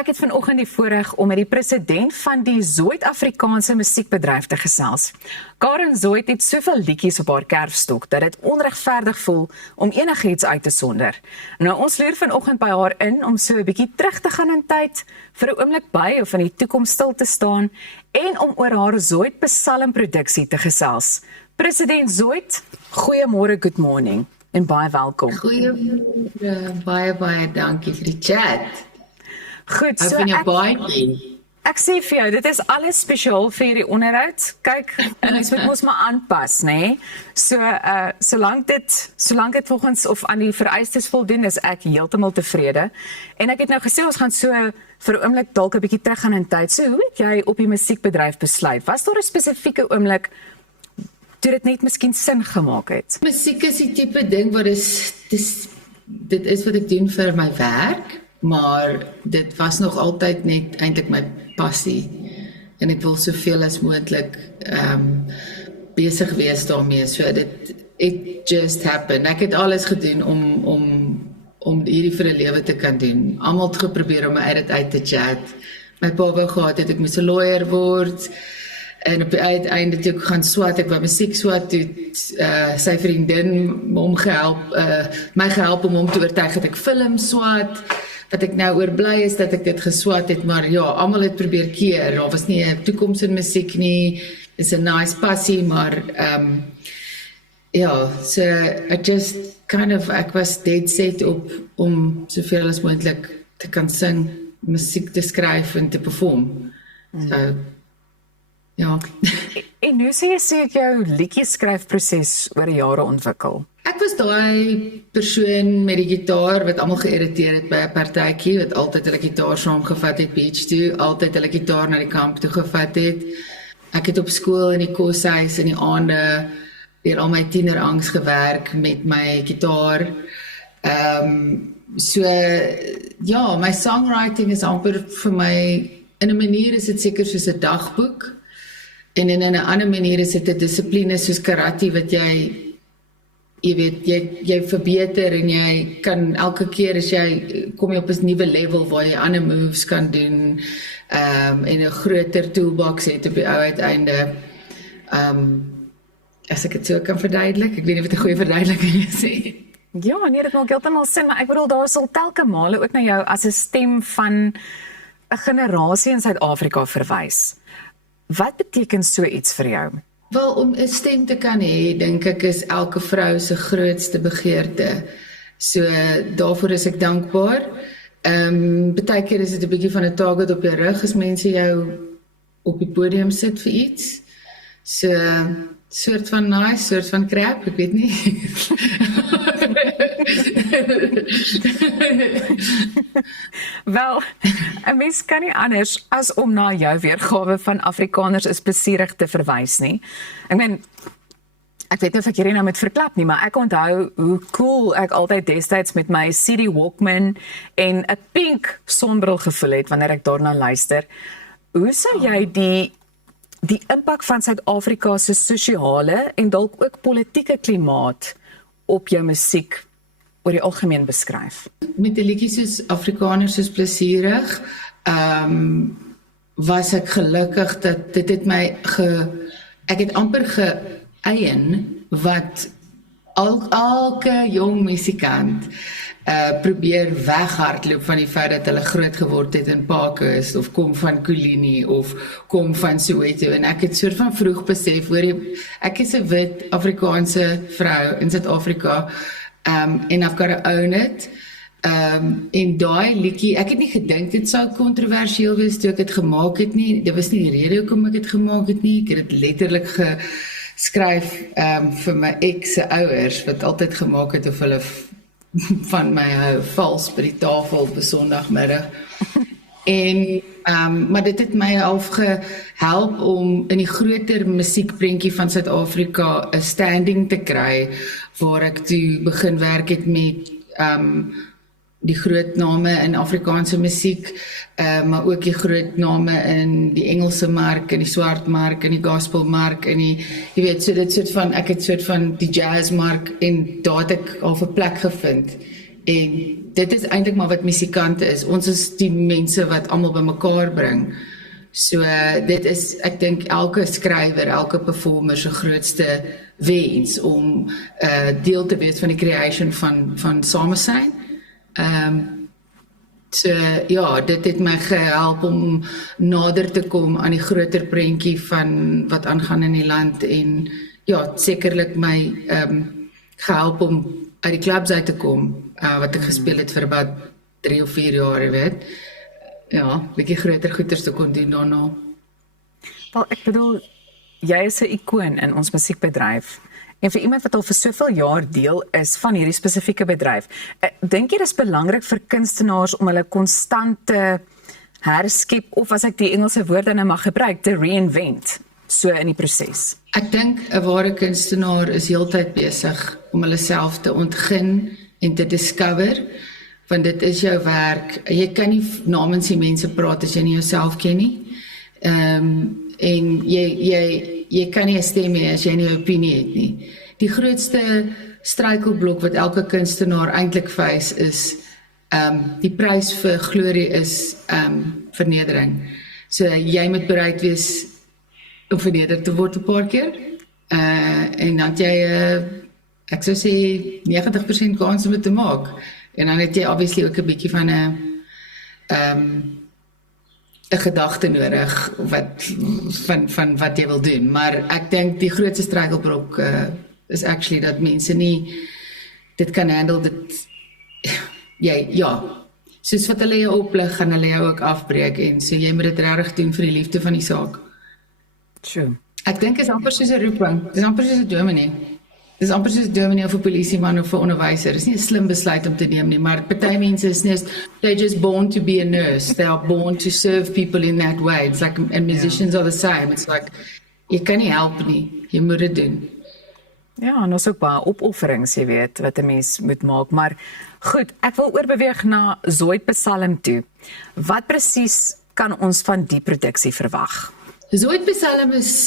Ek het vanoggend die voorreg om met die president van die Zuid-Afrikaanse musiekbedryf te gesels. Karen Zoid het soveel liedjies op haar kerfstok dat dit onregverdig voel om enigiets uit te sonder. Nou, ons leer vanoggend by haar in om so 'n bietjie terug te gaan in tyd, vir 'n oomblik by of in die toekoms stil te staan en om oor haar Zoid psalmproduksie te gesels. President Zoid, goeiemôre, good morning en baie welkom. Goeiemôre, baie dankie vir die chat. Goed, so ek sê vir jou, dit is alles spesiaal vir hierdie onderhoud. Kyk, en ons moet ons maar aanpas, nê? So, solank dit volgens of aan die vereistes voldoen, is ek heeltemal tevrede. En ek het nou gesê, ons gaan so vir 'n oomblik dalk 'n bietjie terug gaan in tyd. So, hoe het jy op die musiekbedryf besluit? Was daar 'n spesifieke oomblik toe dit net miskien sin gemaak het? Musiek is die tipe ding wat dit is wat ek doen vir my werk, maar dit was nog altyd net eintlik my passie en ek wil soveel as moontlik besig wees daarmee. So it just happened. Ek het alles gedoen om hierdie vir 'n lewe te kan doen. Almal het geprobeer om my uit te chat. My pa wou gehad het ek moes 'n lawyer word. En op die uiteinde toe ek gaan swat, ek wou musiek swat, toe sy vriendin my gehelp om hom te oortuig dat ek film swat. Wat ek nou oorbly is dat ek dit geswat het, maar ja, almal het probeer keer. Daar was nie 'n toekoms in musiek nie. It's a nice passie, maar so ek was dead set om soveel as moontlik te kan sing, musiek te skryf en te perform. So ja. En hoe sê jy jou liedjie-skryfproses oor die jare ontwikkel? Ek was daai persoon met die gitaar wat almal geïrriteer het by 'n partytjie, wat altyd hulle gitaar saamgevat het beach toe, altyd hulle gitaar na die kamp toe gevat het. Ek het op skool in die koshuis in die aande deur al my tienerangs gewerk met my gitaar. My songwriting is amper vir my, in 'n manier is dit seker soos 'n dagboek. En in 'n ander manier is dit 'n dissipline soos karate wat jy weet, jy verbeter en jy kan elke keer as jy kom jy op 'n nuwe level waar jy ander moves kan doen en 'n groter toolbox het op die ou uiteinde. As ek dit so kan verduidelik, ek weet nie wat 'n goeie verduideliking is nie. Ja, nee, dit maak heeltemal sin, maar ek bedoel daar sal telke male ook na jou as 'n stem van 'n generasie in Suid-Afrika verwys. Wat beteken so iets vir jou? Wel, om 'n stem te kan hê, dink ek is elke vrou se grootste begeerte. So daarvoor is ek dankbaar. Baie keer is dit 'n bietjie van 'n target op jou rug as mense jou op die podium sit vir iets. So soort van nice, soort van crap, ek weet nie. Wel, 'n mens kan nie anders as om na jou weergawe van Afrikaners is plesierig te verwys nie. Ek weet nie of ek hierdie nou moet verklap nie, maar ek onthou hoe cool ek altyd destyds met my CD Walkman en 'n pink sonbril gevoel het wanneer ek daarna luister. Hoe sou jy die impak van Suid-Afrika se sosiale en dalk ook politieke klimaat op jou musiek oor die algemeen beskryf? Met die liedjies soos Afrikaners is plesierig, was ek gelukkig dat dit het my ek het amper geëien wat elke jong musikant probeer weghardloop van die feit dat hulle groot geword het in Parkes of kom van Kulini of kom van Soweto, en ek het soort van vroeg besef, ek is 'n wit Afrikaanse vrou in Suid-Afrika, en I've got to own it. En daai liedjie, ek het nie gedink dit sou kontroversieel wees toe ek dit gemaak het nie. Dit was nie die rede hoekom ek dit gemaak het nie. Ek het dit letterlik geskryf vir my ex se ouers wat altyd gemaak het of hulle van my hou vals by die tafel op 'n Sondagmiddag. En maar dit het my half gehelp om in die groter musiekprentjie van Suid-Afrika 'n standing te kry, waar ek toe begin werk het met die groot name in Afrikaanse musiek, maar ook die groot name in die Engelse mark, in die swart mark, in die gospelmark, in die, jy weet, so dit ek het soort van die jazzmark, en daar het ek al 'n plek gevind. En dit is eintlik maar wat musikante is. Ons is die mense wat almal bymekaar bring. So dit is, ek dink elke skrywer, elke performer se grootste wens om deel te wees van die creation van samesyn. So ja, dit het my gehelp om nader te kom aan die groter prentjie van wat aangaan in die land en ja, sekerlik my gehelp om uit die clubs uit te kom, wat ek gespeel het vir about 3 of 4 jaar, jy weet. Ja, bietjie groter goeders te kon doen daarna. Wel, ek bedoel, jy is 'n ikoon in ons musiekbedryf. En vir iemand wat al vir soveel jaar deel is van hierdie spesifieke bedryf, dink jy dis belangrik vir kunstenaars om hulle konstante herskep, of as ek die Engelse woord dan mag gebruik, te reinvent, so in die proses? Ek dink 'n ware kunstenaar is heeltyd besig om hulle self te ontgin en te discover, want dit is jou werk. Jy kan nie namens die mense praat as jy nie jouself ken nie. En jy kan nie 'n stem hê as jy nie 'n opinie het nie. Die grootste struikelblok wat elke kunstenaar eintlik face is, die prys vir glorie is vernedering. So jy moet bereid wees om vernederd te word 'n paar keer. En dan jy, ek sou sê 90% kans om dit te maak. En dan het jy obviously ook 'n bietjie van 'n gedagte nodig van wat jy wil doen. Maar ek dink die grootste struikelblok is actually dat mense nie dit kan handle, soos wat hulle jou oplig, gaan hulle jou ook afbreek, en so jy moet dit regtig doen vir die liefde van die saak. True. Ek dink is amper soos 'n roeping, dis amper soos 'n dominee. Dis amper soos 'n dominee of 'n polisieman of 'n onderwyser. Dis nie 'n slim besluit om te neem nie, maar party mense is net, they're just born to be a nurse. They are born to serve people in that way. It's like, and musicians are the same. It's like, jy kan nie help nie, jy moet dit doen. Ja, en ons ook baie opofferings, jy weet, wat 'n mens moet maak. Maar goed, ek wil oorbeweeg na Zoid Psalm toe. Wat presies kan ons van die produksie verwag? Zoid Psalm is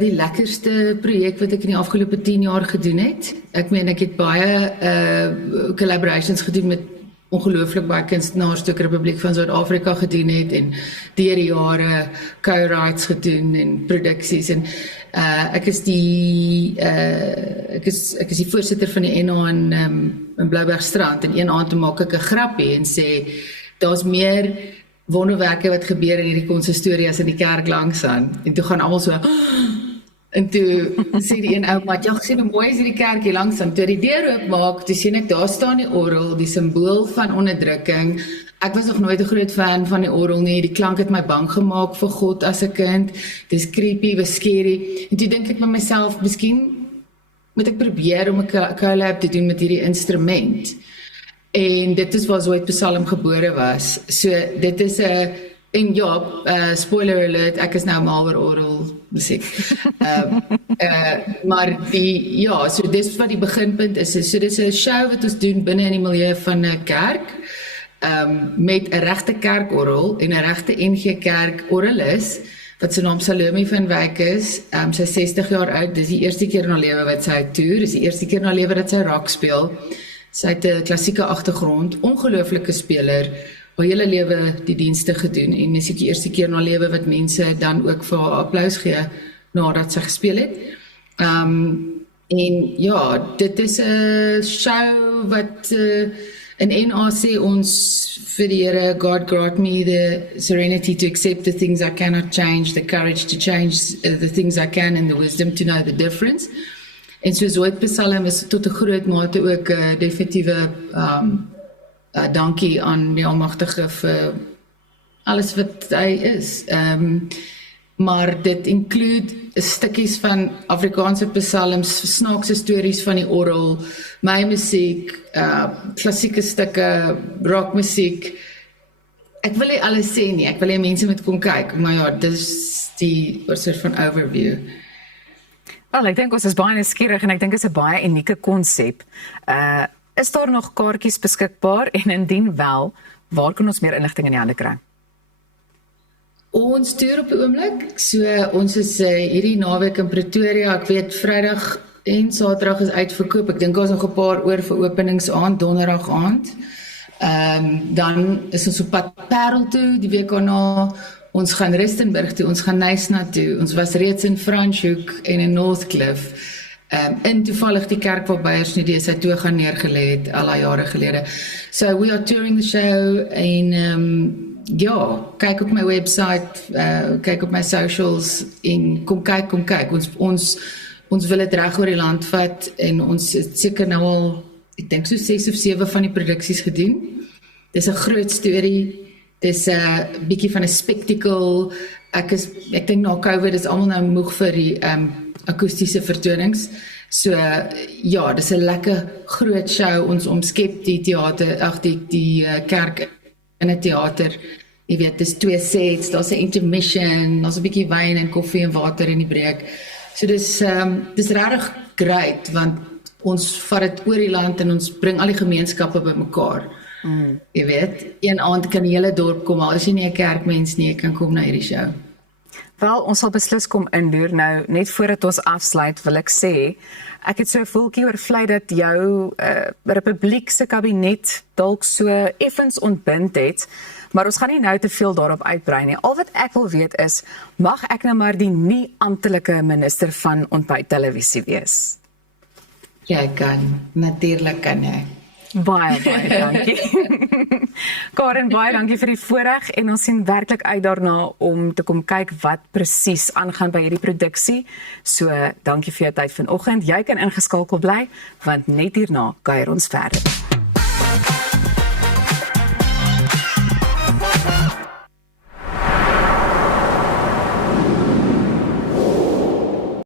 die lekkerste projek wat ek in die afgelope 10 jaar gedoen het. Ek meen, ek het baie collaborations gedoen met ongelooflik baie kunstenaars wat ek Republiek van Suid-Afrika gedoen het, en deur die jare co-writes gedoen en produksies, en ek is die voorsitter van die NA in Bloubergstrand, en een aand maak ek 'n grappie en sê, daar's meer wonderwerke wat gebeur in hierdie konsistorie as in die kerk langs aan, en toe gaan almal so, en toe sê die een ou, maar jy gesien hoe mooi is hierdie kerk hier langs aan, toe die deur oopmaak, toe sien ek, daar staan die orgel, die simbool van onderdrukking. Ek was nog nooit 'n groot fan van die orgel nie, die klank het my bang gemaak vir God as 'n kind, dis creepy, was scary, en toe dink ek by myself, miskien moet ek probeer om 'n collab te doen met hierdie instrument. En dit is waar Zoid Psalm gebore was. So dit is 'n, en ja, spoiler alert, ek is nou mal oor orgel musiek. Maar so dis wat die beginpunt is. So dis 'n show wat ons doen binne in die milieu van 'n kerk, met 'n regte kerkorgel en 'n regte NG Kerk orgelis, wat sy naam Salome van Wyk is. Sy is 60 jaar oud, dis die eerste keer in haar lewe wat sy toer, dis die eerste keer in haar lewe dat sy rock speel. Sy het 'n klassieke agtergrond, ongelooflike speler, haar hele lewe die dienste gedoen, en dis die eerste keer in haar lewe wat mense dan ook vir haar applaus gee nadat sy gespeel het. En ja, dit is 'n show wat in NA sê ons vir die Here, God grant me the serenity to accept the things I cannot change, the courage to change the things I can, and the wisdom to know the difference. En so Zoid Psalm is tot 'n groot mate ook 'n definitiewe dankie aan die Almagtige vir alles wat hy is. Maar dit include stukkies van Afrikaanse psalms, snaakse stories van die orgel, my musiek, klassieke stukke, rockmusiek. Ek wil nie alles sê nie, ek wil hê mense moet kom kyk, maar ja, dis die soort van overview. Wel, ek dink ons is baie nuuskierig, en ek dink dit is 'n baie unieke konsep. Is daar nog kaartjies beskikbaar, en indien wel, waar kan ons meer inligting in die hande kry? Ons toer op die oomblik, so ons is hierdie naweek in Pretoria, ek weet Vrydag en Saterdag is uitverkoop. Ek dink ons nog 'n paar oor vir openingsaand, donderdag aand. Dan is ons op pad Parel toe, die week daarna. Ons gaan Rustenburg toe, ons gaan Knysna toe. Ons was reeds in Franschhoek en in Northcliffe. In toevallig die kerk waar Beyers nie sy toe gaan neergelê het al die jare gelede. So we are touring the show en ja, kyk op my website, kyk op my socials en kom kyk. Ons wil dit reg oor die land vat en ons het seker nou al, ek dink so 6 of 7 van die produksies gedoen. Dis 'n groot storie. Dis 'n bietjie van 'n spectacle. Ek dink na COVID is almal nou moeg vir die akoestiese vertonings. So ja, dis 'n lekker groot show. Ons omskep die teater, die kerk in 'n teater. Jy weet, dis 2 sets, daar's 'n intermission, daar's 'n bietjie wyn en koffie en water in die breek. So dis regtig great want ons vat dit oor die land en ons bring al die gemeenskappe bymekaar. Jy weet, een aand kan die hele dorp kom, al is jy nie 'n kerkmens nie, jy kan kom na hierdie show. Wel, ons sal beslis kom inloer. Nou, net voordat ons afsluit, wil ek sê, ek het so 'n voeltjie oorvlei dat jou Republiek se kabinet dalk so effens ontbind het, maar ons gaan nie nou te veel daarop uitbrei nie. Al wat ek wil weet is, mag ek nou maar die nie amptelike minister van ontbyttelevisie wees? Jy kan, natuurlik kan jy. Baie dankie. Karen, baie dankie vir die voorreg en ons sien werklik uit daarna om te kom kyk wat presies aangaan by hierdie produksie. So, dankie vir jou tyd vanoggend. Jy kan ingeskakel bly, want net hierna kuier ons verder.